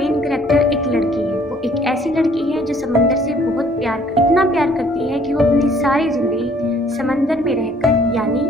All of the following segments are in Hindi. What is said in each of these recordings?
मेन करेक्टर एक लड़की है। वो एक ऐसी लड़की है जो समंदर से बहुत इतना प्यार करती है कि वो अपनी सारी जिंदगी समंदर में रहकर यानी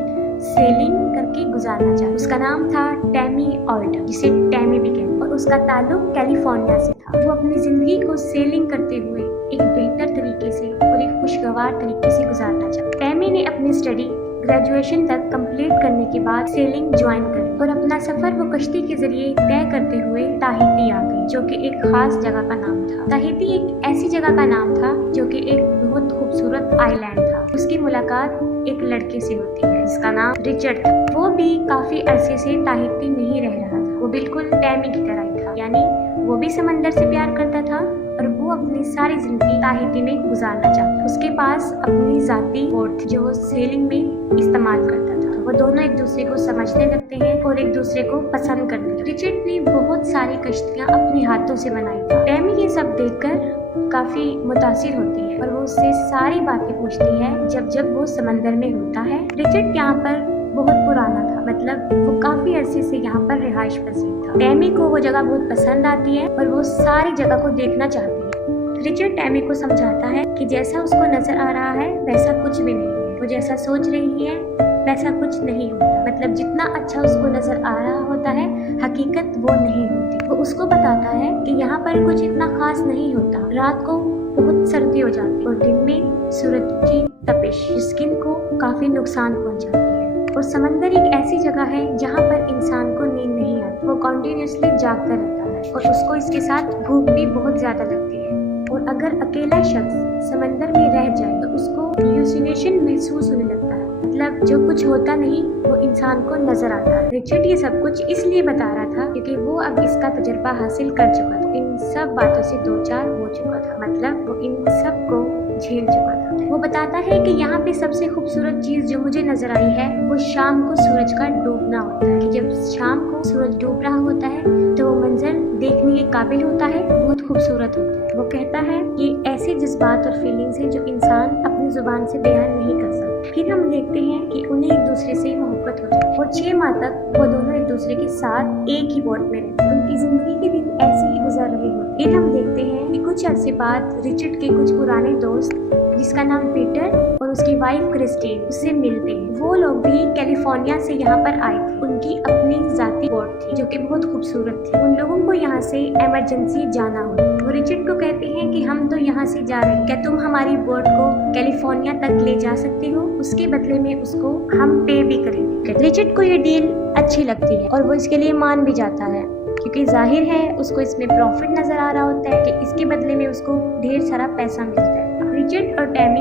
सेलिंग करके गुजारना चाहती। उसका नाम था टैमी ऑल्टर, जिसे टैमी भी कहते, और उसका ताल्लुक कैलिफोर्निया से था। वो अपनी जिंदगी को सेलिंग करते हुए एक बेहतर तरीके से और एक खुशगवार तरीके से गुजारना चाहती। टैमी ने अपनी स्टडी ग्रेजुएशन तक कंप्लीट करने के बाद सेलिंग ज्वाइन करी और अपना सफर वो कश्ती के जरिए तय करते हुए ताहिती आ गई, जो कि एक खास जगह का नाम था। ताहिती एक ऐसी जगह का नाम था जो कि एक बहुत खूबसूरत आइलैंड था। उसकी मुलाकात एक लड़के से होती है जिसका नाम रिचर्ड था। वो भी काफी अरसे से ताहिती में ही रह रहा था। वो बिल्कुल टैमी की तरह ही था, यानी वो भी समंदर से प्यार करता था और वो अपनी सारी जिंदगी ताहिती में गुजारना चाहता। उसके पास अपनी जाती बोट थी जो वो सेलिंग में इस्तेमाल करता था। वो दोनों एक दूसरे को समझने लगते हैं और एक दूसरे को पसंद करते हैं। रिचर्ड ने बहुत सारी कश्तियाँ अपने हाथों से बनाई थी। टैमी ये सब देखकर काफी मुतासिर होती है और वो उससे सारी बातें पूछती है जब वो समंदर में होता है। रिचर्ड यहाँ पर बहुत पुराना था, मतलब वो काफी अरसे से यहाँ पर रिहाइश पसीर था। टैमी को वो जगह बहुत पसंद आती है और वो सारी जगह को देखना चाहती है। रिचर्ड टैमी को समझाता है कि जैसा उसको नजर आ रहा है वैसा कुछ भी नहीं है। वो जैसा सोच रही है वैसा कुछ नहीं होता, मतलब जितना अच्छा उसको नजर आ रहा होता है हकीकत वो नहीं होती। वो उसको बताता है कि यहाँ पर कुछ इतना खास नहीं होता। रात को बहुत सर्दी हो जाती है और दिन में सूरज की तपिश स्किन को काफी नुकसान पहुँचाती है। और समंदर एक ऐसी जगह है जहाँ पर इंसान को नींद नहीं आती। वो कॉन्टिन्यूसली जागता रहता है और उसको इसके साथ भूख भी बहुत ज्यादा लगती है। और अगर अकेला शख्स समंदर में रह जाए तो उसको हेलुसिनेशन महसूस होने लगता है, मतलब जो कुछ होता नहीं वो इंसान को नजर आता है। रिचर्ड ये सब कुछ इसलिए बता रहा था क्योंकि वो अब इसका तजुर्बा हासिल कर चुका था। इन सब बातों से दो चार हो चुका था, मतलब वो इन सब को झेल चुका था। वो बताता है कि यहाँ पे सबसे खूबसूरत चीज जो मुझे नजर आई है वो शाम को सूरज का डूबना होता है। कि जब शाम को सूरज डूब रहा होता है तो वो मंजर देखने के काबिल होता है, बहुत खूबसूरत होता है। वो कहता है कि ऐसे जज्बात और फीलिंग्स हैं जो इंसान अपनी जुबान से बयान नहीं कर सकता। फिर हम देखते हैं कि उन्हें एक दूसरे से मोहब्बत होती है और 6 माह तक वो दोनों एक दूसरे के साथ एक ही बोट में रहते हैं। उनकी जिंदगी के दिन ऐसे ही गुजर रहे होते। फिर हम देखते हैं कि कुछ अरसे बाद रिचर्ड के कुछ पुराने दोस्त जिसका नाम पीटर और उसकी वाइफ क्रिस्टीन उससे मिलते हैं। वो लोग भी कैलिफोर्निया से यहाँ पर आए थे। उनकी अपनी जाती बोट थी जो कि बहुत खूबसूरत थी। उन लोगों को यहाँ से इमरजेंसी जाना हो। वो रिचर्ड को कहते हैं कि हम तो यहाँ से जा रहे हैं, क्या तुम हमारी बोट को कैलिफोर्निया तक ले जा सकते हो? उसके बदले में उसको हम पे भी करेंगे। रिचर्ड को ये डील अच्छी लगती है और वो इसके लिए मान भी जाता है क्योंकि जाहिर है उसको इसमें प्रॉफिट नजर आ रहा होता है कि इसके बदले में उसको ढेर सारा पैसा मिलता है। रिचर्ड और टैमी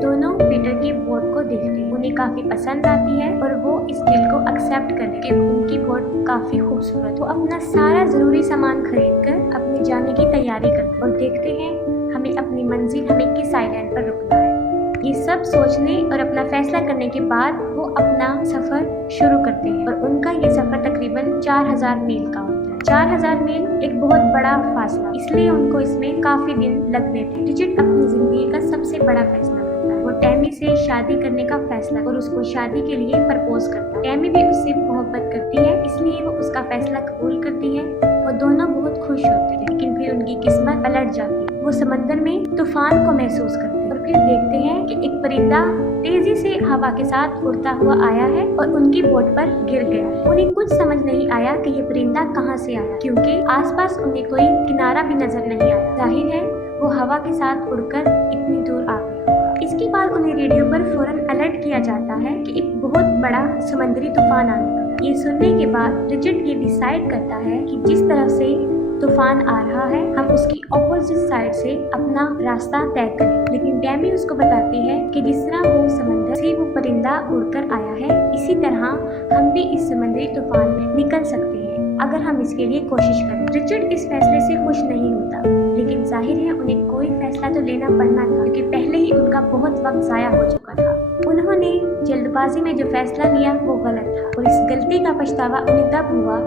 दोनों पीटर की बोट को देखते हैं, उन्हें काफी पसंद आती है और वो इस डील को एक्सेप्ट करते हैं। उनकी बोट काफी खूबसूरत। वो अपना सारा जरूरी सामान खरीद कर अपने जाने की तैयारी करते और देखते हैं हमें अपनी मंजिल हमें किस आइलैंड पर रुकना है। ये सब सोचने और अपना फैसला करने के बाद वो अपना सफर शुरू करते हैं और उनका ये सफर तकरीबन 4000 मील का होता है। 4000 मील एक बहुत बड़ा फासला, इसलिए उनको इसमें काफी दिन लगते थे। रिचर्ड अपनी जिंदगी का सबसे बड़ा फैसला करता है। वो टैमी से शादी करने का फैसला और उसको शादी के लिए प्रपोज करता है। टैमी भी उससे मोहब्बत करती है, इसलिए वो उसका फैसला कबूल करती है और दोनों बहुत खुश होते हैं। लेकिन फिर उनकी किस्मत पलट जाती है। वो समंदर में तूफान को महसूस करते हैं और फिर देखते हैं कि एक परिंदा तेजी से हवा के साथ उड़ता हुआ आया है और उनकी बोट पर गिर गया है। उन्हें कुछ समझ नहीं आया कि ये परिंदा कहाँ से आया, क्योंकि आसपास उन्हें कोई किनारा भी नजर नहीं आया। जाहिर है वो हवा के साथ उड़कर इतनी दूर आ गया। इसके बाद उन्हें रेडियो पर फौरन अलर्ट किया जाता है कि एक बहुत बड़ा समुद्री तूफान आने वाला है। ये सुनने के बाद रिचर्ड ये डिसाइड करता है कि जिस तरफ से तूफान आ रहा है हम उसकी ऑपोजिट साइड से अपना रास्ता तय करें। लेकिन टैमी उसको बताती है कि जिस तरह वो समंदर से वो परिंदा उड़कर आया है, इसी तरह हम भी इस समुद्री तूफान में निकल सकते हैं अगर हम इसके लिए कोशिश करें। रिचर्ड इस फैसले से खुश नहीं होता, लेकिन जाहिर है उन्हें कोई फैसला तो लेना पड़ना था क्योंकि पहले ही उनका बहुत वक्त जाया हो चुका था। उन्होंने जल्दबाजी में जो फैसला लिया वो गलत था और इस गलती का पछतावा उन्हें तब हुआ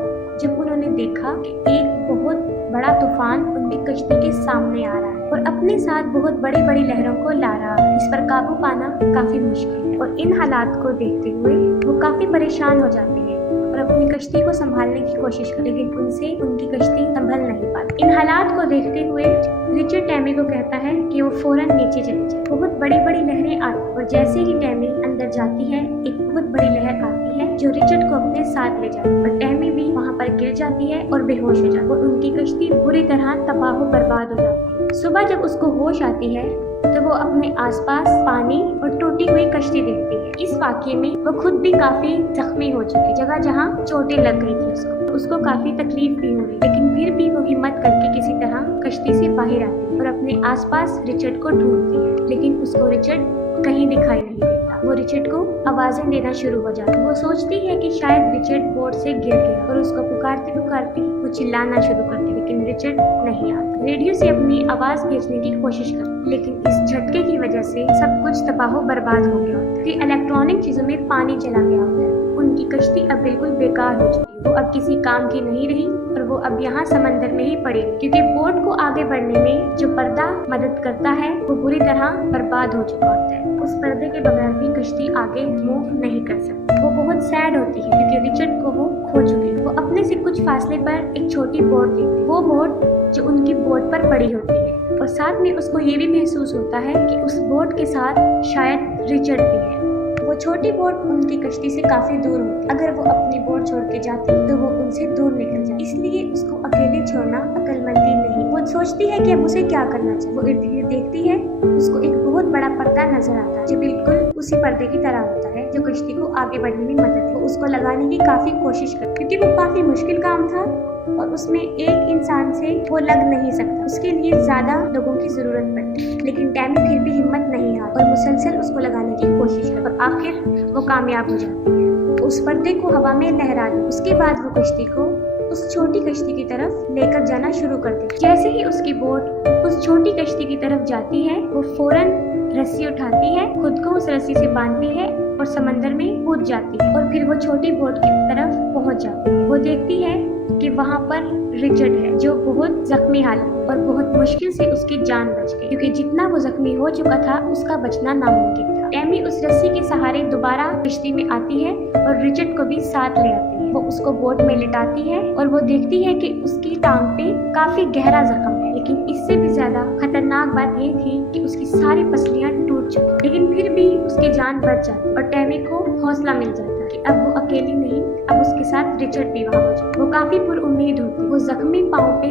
जब उन्होंने देखा कि एक बहुत बड़ा तूफान उनकी कश्ती के सामने आ रहा है और अपने साथ बहुत बड़ी बड़ी लहरों को ला रहा है। इस पर काबू पाना काफी मुश्किल है और इन हालात को देखते हुए वो काफी परेशान हो जाते हैं और अपनी कश्ती को संभालने की कोशिश कर, लेकिन उनसे उनकी कश्ती संभल नहीं पाती। इन हालात को देखते हुए रिचर्ड टैमी को कहता है कि वो फौरन नीचे चले जाए। बहुत बड़ी बड़ी लहरें आती और जैसे ही टैमी अंदर जाती है एक बहुत बड़ी लहर आती है जो रिचर्ड को अपने साथ ले जाती है और टैमी भी वहाँ पर गिर जाती है और बेहोश हो जाती है और उनकी कश्ती बुरी तरह तबाह बर्बाद हो जाती है। सुबह जब उसको होश आती है तो वो अपने आसपास पानी और टूटी हुई कश्ती देखती है। इस वाकये में वो खुद भी काफी जख्मी हो चुकी, जगह जहाँ चोटें लग गई थी उसको काफी तकलीफ भी हो रही, लेकिन फिर भी वो हिम्मत करके किसी तरह कश्ती से बाहर आती है और अपने आसपास रिचर्ड को ढूंढती है, लेकिन उसको रिचर्ड कहीं दिखाई नहीं देता। वो रिचर्ड को आवाजें देना शुरू हो जाती है। वो सोचती है कि शायद रिचर्ड बोट से गिर गया और उसको पुकारती पुकारती वो चिल्लाना शुरू करती, लेकिन रिचर्ड नहीं आता। रेडियो से अपनी आवाज भेजने की कोशिश करती, लेकिन इस झटके की वजह से सब कुछ तबाह बर्बाद हो गया होता है। इलेक्ट्रॉनिक चीजों में पानी चला गया होता है। उनकी कश्ती अब बिल्कुल बेकार हो चुकी है, वो अब किसी काम की नहीं रही और वो अब यहाँ समंदर में ही पड़ी, क्योंकि बोट को आगे बढ़ने में जो पर्दा मदद करता है वो बुरी तरह बर्बाद हो चुका होता है। उस पर्दे के बगैर भी कश्ती आगे मूव नहीं कर सकती। वो बहुत सैड होती है क्योंकि रिचर्ड को वो खो चुकी है। वो अपने से कुछ फासले पर एक छोटी बोट देखती है, वो बोट जो उनकी बोट पर पड़ी होती है और साथ में उसको ये भी महसूस होता है कि उस बोट के साथ शायद रिचर्ड भी है। वो छोटी बोट उनकी कश्ती से काफी दूर होती, अगर वो अपनी बोट छोड़ के जाती तो वो उनसे दूर निकल जाती, इसलिए उसको अकेले छोड़ना अक्लमंदी नहीं। वो सोचती है कि अब उसे क्या करना चाहिए। वो इर्द गिर्द देखती है, उसको एक बहुत बड़ा पर्दा नजर आता है जो बिल्कुल उसी पर्दे की तरह होता है जो कश्ती को आगे बढ़ने में मदद। वो उसको लगाने की काफी कोशिश करती क्योंकि वो काफी मुश्किल काम था और उसमें एक इंसान से वो लग नहीं सकता, उसके लिए ज्यादा लोगों की जरूरत पड़ती, लेकिन टैमी फिर भी हिम्मत नहीं हारी और मुसलसल उसको लगाने की कोशिश कर और आखिर वो कामयाब हो जाती है। उस पर्दे को हवा में लहरा दी। उसके बाद वो कश्ती को उस छोटी कश्ती की तरफ लेकर जाना शुरू कर देती। जैसे ही उसकी बोट उस छोटी कश्ती की तरफ जाती है वो फौरन रस्सी उठाती है, खुद को उस रस्सी से बांधती है और समंदर में कूद जाती है और फिर वो छोटी बोट की तरफ पहुंच जाती है। वो देखती है कि वहाँ पर रिचर्ड है जो बहुत जख्मी हालत और बहुत मुश्किल से उसकी जान बच गई, क्योंकि जितना वो जख्मी हो चुका था उसका बचना नामुमकिन था। टैमी उस रस्सी के सहारे दोबारा कश्ती में आती है और रिचर्ड को भी साथ ले आती है। वो उसको बोट में लिटाती है और वो देखती है कि उसकी टांग पे काफी गहरा जख्म है, लेकिन इससे भी ज्यादा खतरनाक बात ये थी कि उसकी सारी पसलियां टूट चुकी, लेकिन फिर भी उसकी जान बच जाती और टैमी को हौसला मिल जाता कि अब वो अकेली नहीं, अब उसके साथ रिचर्ड भी वहाँ मौजूद। वो काफी पुरउम्मीद होती, वो जख्मी पाँव पे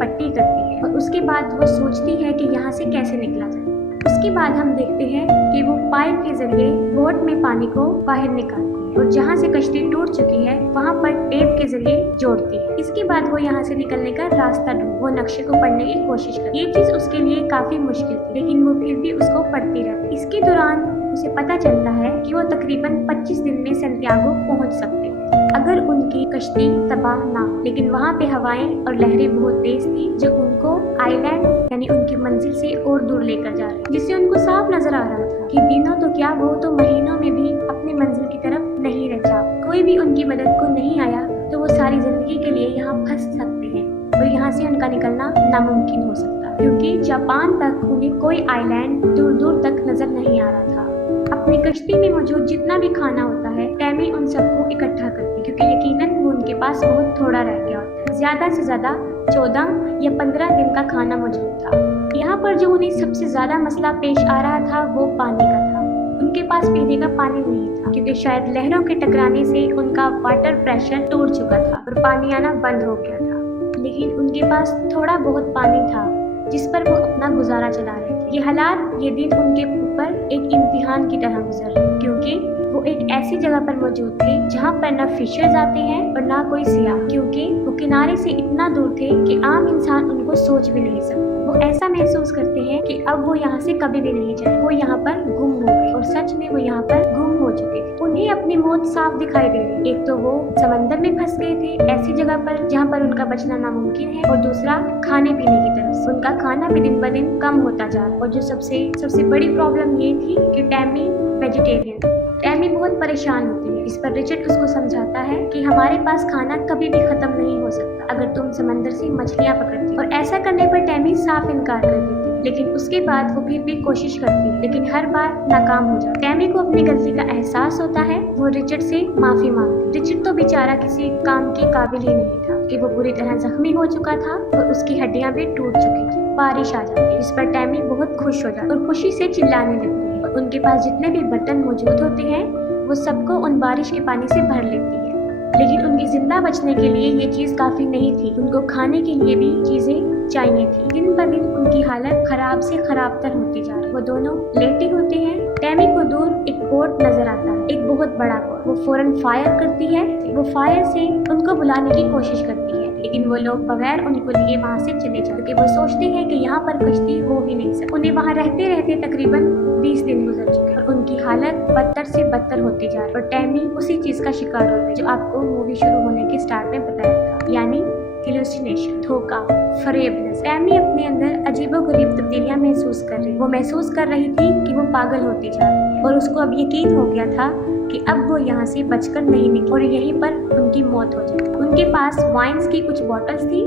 पट्टी करती है और उसके बाद वो सोचती है कि यहाँ से कैसे निकला जाए। उसके बाद हम देखते हैं कि वो पाइप के जरिए बोट में पानी को बाहर निकालती है और जहाँ से कश्ती टूट चुकी है वहाँ पर टेप के जरिए जोड़ती है। इसके बाद वो यहाँ से निकलने का रास्ता ढूंढ वो नक्शे को पढ़ने की कोशिश करती। ये चीज उसके लिए काफी मुश्किल थी, लेकिन वो फिर भी उसको पढ़ती रहती। इसके दौरान उसे पता चलता है कि वो तकरीबन 25 दिन में सैंटियागो पहुंच सकते हैं अगर उनकी कश्ती तबाह ना हो, लेकिन वहाँ पे हवाएं और लहरें बहुत तेज थी जो उनको आइलैंड यानी उनकी मंजिल से और दूर लेकर जा रही, जिससे उनको साफ नजर आ रहा था कि दिनों तो क्या वो तो महीनों में भी अपनी मंजिल की तरफ नहीं रह जा। कोई भी उनकी मदद को नहीं आया तो वो सारी जिंदगी के लिए यहाँ फंस सकते हैं और यहाँ से उनका निकलना नामुमकिन हो सकता है, क्योंकि जापान तक उन्हें कोई आइलैंड दूर दूर तक नजर नहीं आ रहा था। अपनी कश्ती में मौजूद जितना भी खाना होता है टैमी उन सबको इकट्ठा करती, क्योंकि यकीनन वो उनके पास बहुत थोड़ा रह गया होता है। ज्यादा से ज्यादा 14 या 15 दिन का खाना मौजूद था। यहाँ पर जो उन्हें सबसे ज्यादा मसला पेश आ रहा था वो पानी का था। उनके पास पीने का पानी नहीं था, क्योंकि शायद लहरों के टकराने से उनका वाटर प्रेशर टूट चुका था और पानी आना बंद हो गया था। लेकिन उनके पास थोड़ा बहुत पानी था जिस पर वो अपना गुजारा चला रहे थे। ये हालात, ये दिन उनके ऊपर एक इम्तिहान की तरह गुजर रहे, क्योंकि वो एक ऐसी जगह पर मौजूद थे जहाँ पर ना फिशर्स आते हैं और ना कोई सियाह, क्योंकि वो किनारे से इतना दूर थे कि आम इंसान उनको सोच भी नहीं सकता। वो ऐसा महसूस करते हैं कि अब वो यहाँ से कभी भी नहीं जाए, वो यहाँ पर गुम हो गए और सच में वो यहाँ पर गुम हो चुके थे। उन्हें अपनी मौत साफ दिखाई दे रही। एक तो वो समंदर में फंस गए थे ऐसी जगह पर जहाँ पर उनका बचना नामुमकिन है, और दूसरा खाने पीने की तरफ से उनका खाना भी दिन ब दिन कम होता जा रहा है। और जो सबसे बड़ी प्रॉब्लम ये थी कि टैमी वेजिटेरियन। टैमी बहुत परेशान होती है। इस पर रिचर्ड उसको समझाता है कि हमारे पास खाना कभी भी खत्म नहीं हो सकता अगर तुम समंदर से मछलियाँ पकड़ती, और ऐसा करने पर टैमी साफ इनकार कर देती है। लेकिन उसके बाद वो फिर भी कोशिश करती है, लेकिन हर बार नाकाम हो जाती है। टैमी को अपनी गलती का एहसास होता है, वो रिचर्ड से माफी मांगती। रिचर्ड तो बेचारा किसी काम के काबिल ही नहीं था कि वो बुरी तरह जख्मी हो चुका था और उसकी हड्डियां भी टूट चुकी थी। बारिश आ जाती है, इस पर टैमी बहुत खुश हो जाती है और खुशी से चिल्लाने लगती है और उनके पास जितने भी बर्तन मौजूद होते हैं वो सबको उन बारिश के पानी से भर लेती है। लेकिन उनकी जिंदा बचने के लिए ये चीज काफी नहीं थी, उनको खाने के लिए भी चीजें चाहिए थी। दिन ब दिन उनकी हालत खराब से खराब तर होती जा रही। वो दोनों लेटे होते हैं। टैमी को दूर एक बोट नजर आता है, एक बहुत बड़ा बोट। वो फौरन फायर करती है। वो फायर से उनको बुलाने की कोशिश करती है, लेकिन वो लोग बगैर उनको लिए वहाँ से चले जाते, क्योंकि वो सोचते हैं कि यहाँ पर कश्ती हो ही नहीं सकती। उन्हें वहाँ रहते रहते तकरीबन 20 दिन गुजर चुके और उनकी हालत बदतर से बदतर होती जा रही। और टैमी उसी चीज का शिकार हो रही है जो आपको मूवी शुरू होने के स्टार्ट में बताया था, यानी हेलुसिनेशन, धोखा, फरेबनेस। टैमी अपने अंदर अजीबोगरीब तब्दीलियां महसूस कर रही। वो महसूस कर रही थी कि वो पागल होती जा रही है और उसको अब यकीन हो गया था कि अब वो यहाँ से बचकर नहीं निकली और यहीं पर उनकी मौत हो जाएगी। उनके पास वाइन्स की कुछ बॉटल्स थी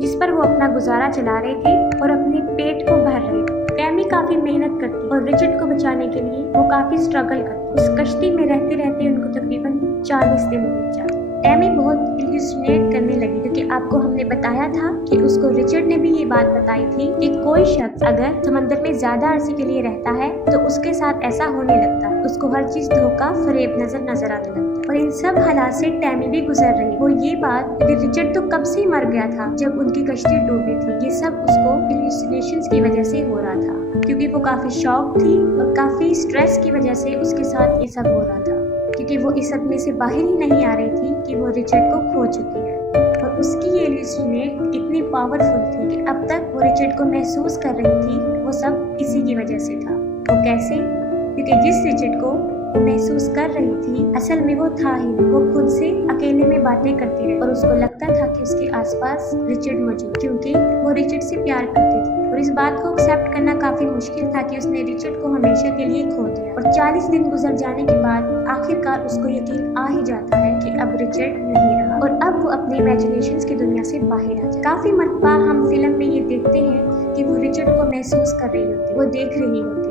जिस पर वो अपना गुजारा चला रहे थे और अपने पेट को भर रहे थे। टैमी काफी मेहनत करती और रिचर्ड को बचाने के लिए वो काफी स्ट्रगल करती। उस कश्ती में रहते रहते उनको तकरीबन 40 दिन बीत जाते। टैमी बहुत इल्यूसिनेट करने लगी, क्योंकि आपको हमने बताया था कि उसको रिचर्ड ने भी ये बात बताई थी कि कोई शख्स अगर समंदर में ज्यादा अरसे के लिए रहता है तो उसके साथ ऐसा होने लगता है, उसको हर चीज धोखा फरेब नजर आने लगता है। और इन सब हालात से टैमी भी गुजर रही। वो ये बात कि रिचर्ड तो कब से मर गया था जब उनकी कश्ती डूबी थी, ये सब उसको इल्यूसिनेशंस की वजह से हो रहा था, क्योंकि वो काफी शॉक थी और काफी स्ट्रेस की वजह से उसके साथ ये सब हो रहा था, क्योंकि वो इस सदमे से बाहर ही नहीं आ रही थी कि वो रिचर्ड को खो चुकी है। और उसकी ये इल्यूसिनेट इतनी पावरफुल थी कि अब तक वो रिचर्ड को महसूस कर रही थी, वो सब इसी की वजह से था। वो कैसे? क्योंकि जिस रिचर्ड को महसूस कर रही थी असल में वो था ही नहीं। वो खुद से अकेले में बातें करती रही और उसको लगता था कि उसके आसपास रिचर्ड मौजूद, क्योंकि वो रिचर्ड से प्यार करती थी। और इस बात को एक्सेप्ट करना काफी मुश्किल था कि उसने रिचर्ड को हमेशा के लिए खो दिया। और 40 दिन गुजर जाने के बाद आखिरकार उसको यकीन आ ही जाता है कि अब रिचर्ड नहीं रहा और अब वो अपने इमेजिनेशंस की दुनिया से बाहर आ जाए। काफी मरतबा हम फिल्म में ये देखते हैं कि वो रिचर्ड को महसूस कर रही होती, वो देख रही होती,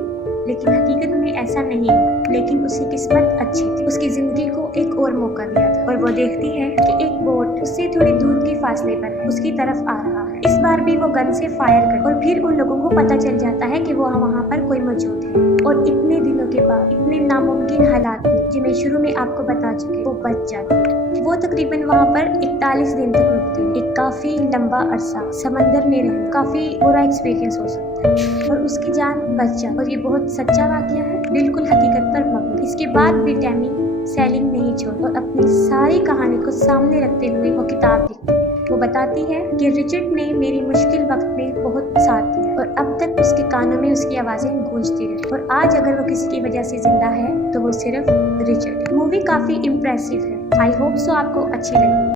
लेकिन हकीकत में ऐसा नहीं है। लेकिन उसकी किस्मत अच्छी थी, उसकी जिंदगी को एक और मौका दिया था और वो देखती है कि एक बोट उससे थोड़ी दूर के फासले पर उसकी तरफ आ रहा है। इस बार भी वो गन से फायर कर और फिर उन लोगों को पता चल जाता है कि वो वहाँ पर कोई मौजूद है। और इतने दिनों के बाद इतने नामुमकिन हालात में जिन्हें शुरू में आपको बता चुके, वो बच जाती है। वो तकरीबन वहाँ पर 41 दिन तक रुकती है। एक काफी लंबा अरसा समंदर में रहना काफी बुरा एक्सपीरियंस हो सकता है और उसकी जान बच जाती। और ये बहुत सच्चा वाकया है, बिल्कुल हकीकत पर मबनी। इसके बाद भी टैमी सेलिंग नहीं छोड़ और अपनी सारी कहानी को सामने रखते हुए वो किताब लिखती है। वो बताती है कि रिचर्ड ने मेरी मुश्किल वक्त में बहुत साथ दिया और अब तक उसके कानों में उसकी आवाजें गूंजती रही। और आज अगर वो किसी की वजह से जिंदा है तो वो सिर्फ रिचर्ड। मूवी काफी इम्प्रेसिव है। आई होप सो आपको अच्छी लगी।